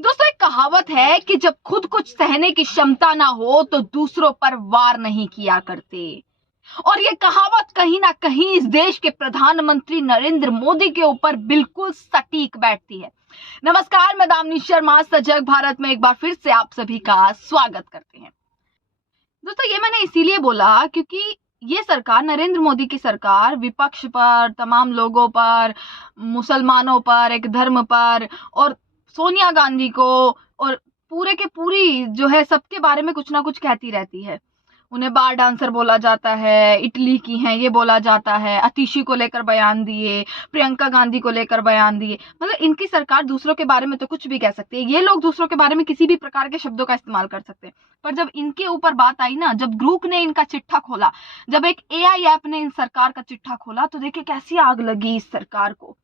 दोस्तों, एक कहावत है कि जब खुद कुछ सहने की क्षमता ना हो तो दूसरों पर वार नहीं किया करते। और ये कहावत कहीं ना कहीं इस देश के प्रधानमंत्री नरेंद्र मोदी के ऊपर बिल्कुल सटीक बैठती है। नमस्कार, मैं दामिनी शर्मा सजग भारत में एक बार फिर से आप सभी का स्वागत करते हैं। दोस्तों, ये मैंने इसीलिए बोला क्योंकि ये सरकार, नरेंद्र मोदी की सरकार, विपक्ष पर, तमाम लोगों पर, मुसलमानों पर, एक धर्म पर, और सोनिया गांधी को, और पूरे के पूरी जो है सबके बारे में कुछ ना कुछ कहती रहती है। उन्हें बार डांसर बोला जाता है, इटली की हैं ये बोला जाता है, अतिशी को लेकर बयान दिए, प्रियंका गांधी को लेकर बयान दिए। मतलब इनकी सरकार दूसरों के बारे में तो कुछ भी कह सकती है, ये लोग दूसरों के बारे में किसी भी प्रकार के शब्दों का इस्तेमाल कर सकते हैं। पर जब इनके ऊपर बात आई ना, जब ग्रुप ने इनका चिट्ठा खोला, जब एक एआई ऐप ने इन सरकार का चिट्ठा खोला, तो देखिए कैसी आग लगी इस सरकार को,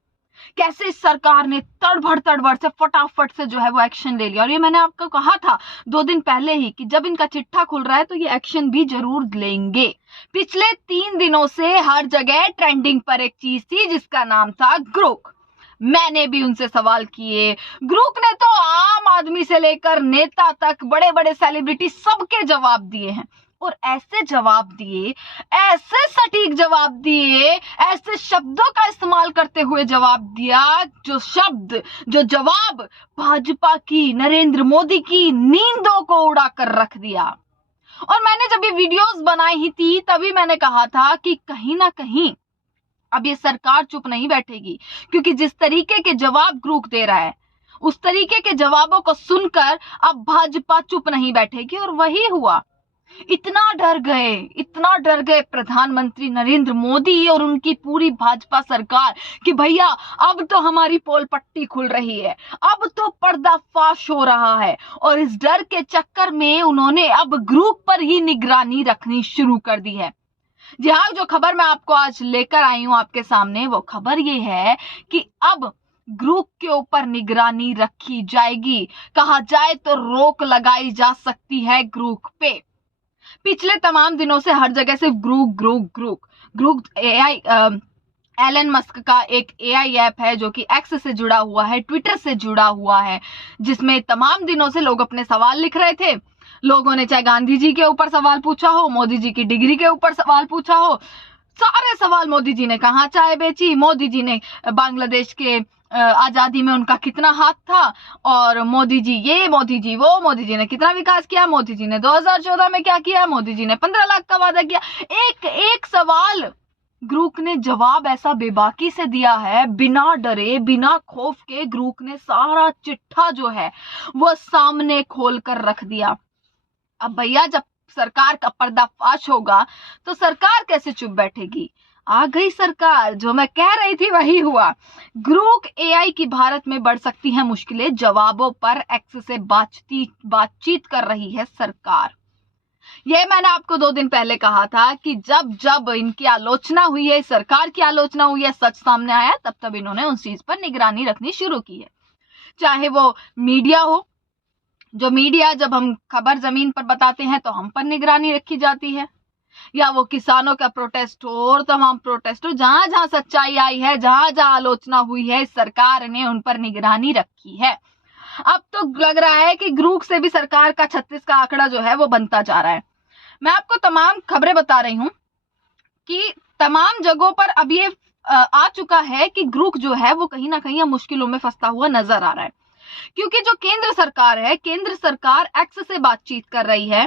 कैसे इस सरकार ने तड़बड़ से फटाफट से जो है वो एक्शन ले लिया। और ये मैंने आपको कहा था 2 दिन पहले ही कि जब इनका चिट्ठा खुल रहा है तो ये एक्शन भी जरूर लेंगे। पिछले 3 दिनों से हर जगह ट्रेंडिंग पर एक चीज थी जिसका नाम था ग्रुप। मैंने भी उनसे सवाल किए। ग्रुप ने तो आम आदमी से लेकर नेता तक, बड़े बड़े सेलिब्रिटी सबके जवाब दिए हैं। और ऐसे जवाब दिए, ऐसे सटीक जवाब दिए, ऐसे शब्दों का इस्तेमाल करते हुए जवाब दिया, जो जवाब भाजपा की, नरेंद्र मोदी की नींदों को उड़ाकर रख दिया। और मैंने जब ये वीडियोस बनाई ही थी तभी मैंने कहा था कि कहीं ना कहीं अब ये सरकार चुप नहीं बैठेगी, क्योंकि जिस तरीके के जवाब ग्रुप दे रहा है, उस तरीके के जवाबों को सुनकर अब भाजपा चुप नहीं बैठेगी। और वही हुआ। इतना डर गए प्रधानमंत्री नरेंद्र मोदी और उनकी पूरी भाजपा सरकार कि भैया अब तो हमारी पोल पट्टी खुल रही है, अब तो पर्दाफाश हो रहा है। और इस डर के चक्कर में उन्होंने अब ग्रुप पर ही निगरानी रखनी शुरू कर दी है। जी हाँ, जो खबर मैं आपको आज लेकर आई हूं आपके सामने, वो खबर ये है कि अब ग्रुप के ऊपर निगरानी रखी जाएगी। कहा जाए तो रोक लगाई जा सकती है ग्रुप पे। पिछले तमाम दिनों से हर जगह सिर्फ ग्रुप एआई, एलन मस्क का एक एआई ऐप है जो कि एक्स से जुड़ा हुआ है, ट्विटर से जुड़ा हुआ है, जिसमें तमाम दिनों से लोग अपने सवाल लिख रहे थे। लोगों ने चाहे गांधी जी के ऊपर सवाल पूछा हो, मोदी जी की डिग्री के ऊपर सवाल पूछा हो, सारे सवाल, मोदी जी ने कहाँ चाय बेची, मोदी जी ने बांग्लादेश के आजादी में उनका कितना हाथ था, और मोदी जी ये, मोदी जी वो, मोदी जी ने कितना विकास किया, मोदी जी ने 2014 में क्या किया, मोदी जी ने 15 लाख का वादा किया। एक एक सवाल ग्रुप ने जवाब ऐसा बेबाकी से दिया है, बिना डरे, बिना खौफ के। ग्रुप ने सारा चिट्ठा जो है वो सामने खोल कर रख दिया। अब भैया जब सरकार का पर्दाफाश होगा तो सरकार कैसे चुप बैठेगी? आ गई सरकार। जो मैं कह रही थी वही हुआ। ग्रुप एआई की भारत में बढ़ सकती है मुश्किलें, जवाबों पर एक्स से बातचीत कर रही है सरकार। यह मैंने आपको 2 दिन पहले कहा था कि जब जब इनकी आलोचना हुई है, सरकार की आलोचना हुई है, सच सामने आया, तब तब इन्होंने उस चीज पर निगरानी रखनी शुरू की है। चाहे वो मीडिया हो, जो मीडिया जब हम खबर जमीन पर बताते हैं तो हम पर निगरानी रखी जाती है, या वो किसानों का प्रोटेस्ट हो और तमाम प्रोटेस्ट हो, जहां जहां सच्चाई आई है, जहां जहां आलोचना हुई है, सरकार ने उन पर निगरानी रखी है। अब तो लग रहा है कि ग्रुप से भी सरकार का 36 का आंकड़ा जो है वो बनता जा रहा है। मैं आपको तमाम खबरें बता रही हूं कि तमाम जगहों पर अब ये आ चुका है कि ग्रुप जो है वो कहीं ना कहीं मुश्किलों में फंसता हुआ नजर आ रहा है, क्योंकि जो केंद्र सरकार है, केंद्र सरकार एक्स से बातचीत कर रही है,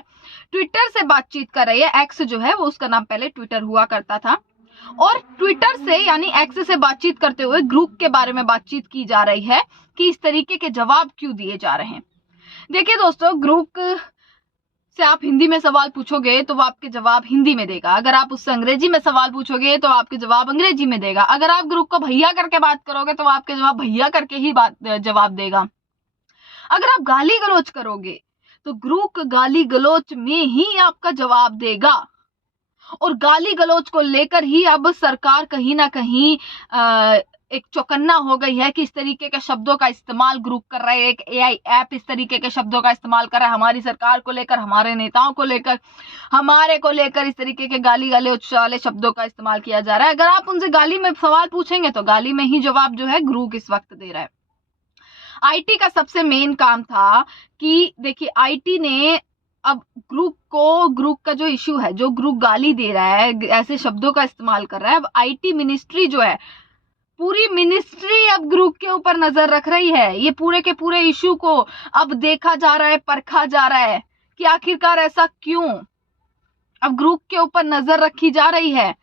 ट्विटर से बातचीत कर रही है। एक्स जो है वो, उसका नाम पहले ट्विटर हुआ करता था, और ट्विटर से यानी एक्स से बातचीत करते हुए ग्रुप के बारे में बातचीत की जा रही है कि इस तरीके के जवाब क्यों दिए जा रहे हैं। देखिए दोस्तों, ग्रुप से आप हिंदी में सवाल पूछोगे तो वो आपके जवाब हिंदी में देगा। अगर आप उससे अंग्रेजी में सवाल पूछोगे तो आपके जवाब अंग्रेजी में देगा। अगर आप ग्रुप को भैया करके बात करोगे तो वो आपके जवाब भैया करके ही जवाब देगा। अगर आप गाली गलौज करोगे तो ग्रुप गाली गलौज में ही आपका जवाब देगा। और गाली गलौज को लेकर ही अब सरकार कहीं ना कहीं एक चौकन्ना हो गई है कि इस तरीके के शब्दों का इस्तेमाल ग्रुप कर रहा है, एक एआई ऐप इस तरीके के शब्दों का इस्तेमाल कर रहा है हमारी सरकार को लेकर, हमारे नेताओं को लेकर, हमारे को लेकर। इस तरीके के गाली गलौज वाले शब्दों का इस्तेमाल किया जा रहा है। अगर आप उनसे गाली में सवाल पूछेंगे तो गाली में ही जवाब जो है ग्रुप इस वक्त दे रहा है। आईटी का सबसे मेन काम था कि देखिए आईटी ने अब ग्रुप का जो इश्यू है, जो ग्रुप गाली दे रहा है, ऐसे शब्दों का इस्तेमाल कर रहा है, अब आईटी मिनिस्ट्री जो है, पूरी मिनिस्ट्री अब ग्रुप के ऊपर नजर रख रही है। ये पूरे के पूरे इश्यू को अब देखा जा रहा है, परखा जा रहा है कि आखिरकार ऐसा क्यों। अब ग्रुप के ऊपर नजर रखी जा रही है।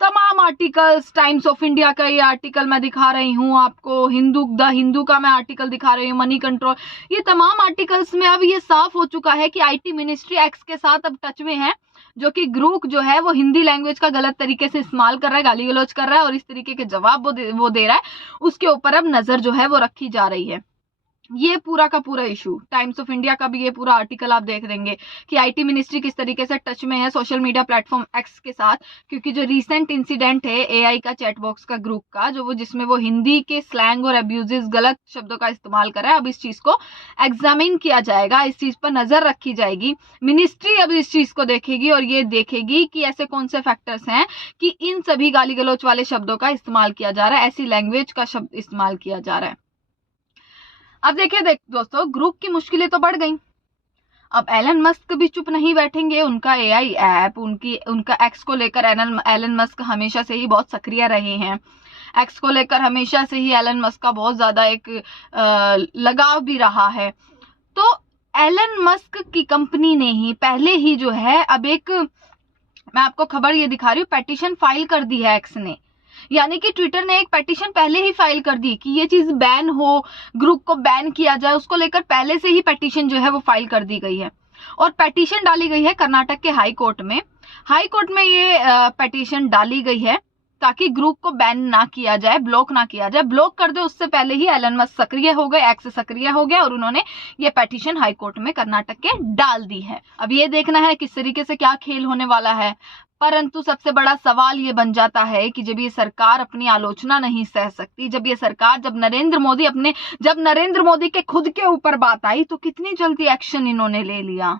तमाम आर्टिकल्स, टाइम्स ऑफ इंडिया का ये आर्टिकल मैं दिखा रही हूँ आपको, द हिंदू का मैं आर्टिकल दिखा रही हूँ, मनी कंट्रोल, ये तमाम आर्टिकल्स में अब ये साफ हो चुका है कि आईटी मिनिस्ट्री एक्स के साथ अब टच में है, जो कि ग्रुप जो है वो हिंदी लैंग्वेज का गलत तरीके से इस्तेमाल कर रहा है, गाली गलौज कर रहा है और इस तरीके के जवाब वो दे रहा है, उसके ऊपर अब नजर जो है वो रखी जा रही है। ये पूरा का पूरा इशू टाइम्स ऑफ इंडिया का भी ये पूरा आर्टिकल आप देख लेंगे कि आईटी मिनिस्ट्री किस तरीके से टच में है सोशल मीडिया प्लेटफॉर्म एक्स के साथ, क्योंकि जो रीसेंट इंसिडेंट है एआई का, चैट बॉक्स का ग्रुप का, जिसमें वो हिंदी के स्लैंग और अब्यूजेस, गलत शब्दों का इस्तेमाल कर रहा है। अब इस चीज को एग्जामिन किया जाएगा, इस चीज पर नजर रखी जाएगी। मिनिस्ट्री अब इस चीज को देखेगी और ये देखेगी कि ऐसे कौन से फैक्टर्स हैं कि इन सभी गाली गलौच वाले शब्दों का इस्तेमाल किया जा रहा है, ऐसी लैंग्वेज का शब्द इस्तेमाल किया जा रहा है। अब देखिए दोस्तों, ग्रुप की मुश्किलें तो बढ़ गई। अब एलन मस्क भी चुप नहीं बैठेंगे। उनका एआई ऐप, उनका एक्स को लेकर एलन मस्क हमेशा से ही बहुत सक्रिय रहे हैं। एक्स को लेकर हमेशा से ही एलन मस्क का बहुत ज्यादा एक लगाव भी रहा है। तो एलन मस्क की कंपनी ने ही पहले ही जो है, अब एक मैं आपको खबर ये दिखा रही हूँ, पेटिशन फाइल कर दी है एक्स ने, यानी कि ट्विटर ने एक पेटिशन पहले ही फाइल कर दी कि ये चीज बैन हो, ग्रुप को बैन किया जाए, उसको लेकर पहले से ही पेटिशन जो है वो फाइल कर दी गई है और पेटिशन डाली गई है कर्नाटक के हाई कोर्ट में। हाई कोर्ट में ये पेटिशन डाली गई है ताकि ग्रुप को बैन ना किया जाए, ब्लॉक ना किया जाए। ब्लॉक कर दे उससे पहले ही एलन मस्क सक्रिय हो गए, एक्स सक्रिय हो गया और उन्होंने ये पेटिशन हाई कोर्ट में कर्नाटक के डाल दी है। अब ये देखना है किस तरीके से क्या खेल होने वाला है। परंतु सबसे बड़ा सवाल ये बन जाता है कि जब ये सरकार अपनी आलोचना नहीं सह सकती, जब नरेंद्र मोदी के खुद के ऊपर बात आई तो कितनी जल्दी एक्शन इन्होंने ले लिया।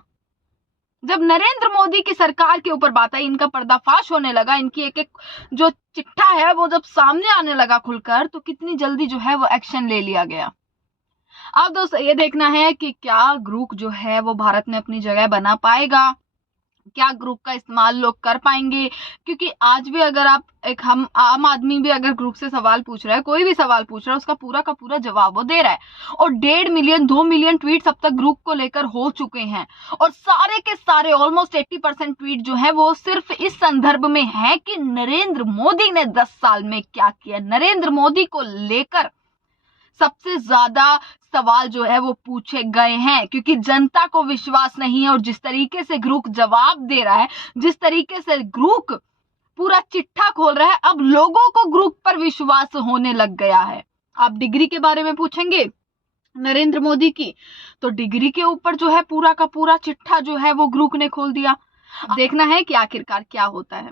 जब नरेंद्र मोदी की सरकार के ऊपर बात आई, इनका पर्दाफाश होने लगा, इनकी एक एक जो चिट्ठा है वो जब सामने आने लगा खुलकर, तो कितनी जल्दी जो है वो एक्शन ले लिया गया। अब दोस्तों ये देखना है कि क्या ग्रुप जो है वो भारत में अपनी जगह बना पाएगा, क्या ग्रुप का इस्तेमाल लोग कर पाएंगे। क्योंकि आज भी अगर आप हम आम आदमी भी अगर ग्रुप से सवाल पूछ रहा है, कोई भी सवाल पूछ रहा है, उसका पूरा का पूरा जवाब वो दे रहा है। और 1.5 मिलियन 2 मिलियन ट्वीट अब तक ग्रुप को लेकर हो चुके हैं और सारे के सारे ऑलमोस्ट 80% ट्वीट जो है वो सिर्फ इस संदर्भ में है कि नरेंद्र मोदी ने 10 साल में क्या किया। नरेंद्र मोदी को लेकर सबसे ज्यादा सवाल जो है वो पूछे गए हैं, क्योंकि जनता को विश्वास नहीं है और जिस तरीके से ग्रुप जवाब दे रहा है, जिस तरीके से ग्रुप पूरा चिट्ठा खोल रहा है, अब लोगों को ग्रुप पर विश्वास होने लग गया है। आप डिग्री के बारे में पूछेंगे नरेंद्र मोदी की, तो डिग्री के ऊपर जो है पूरा का पूरा चिट्ठा जो है वो ग्रुप ने खोल दिया। देखना है कि आखिरकार क्या होता है।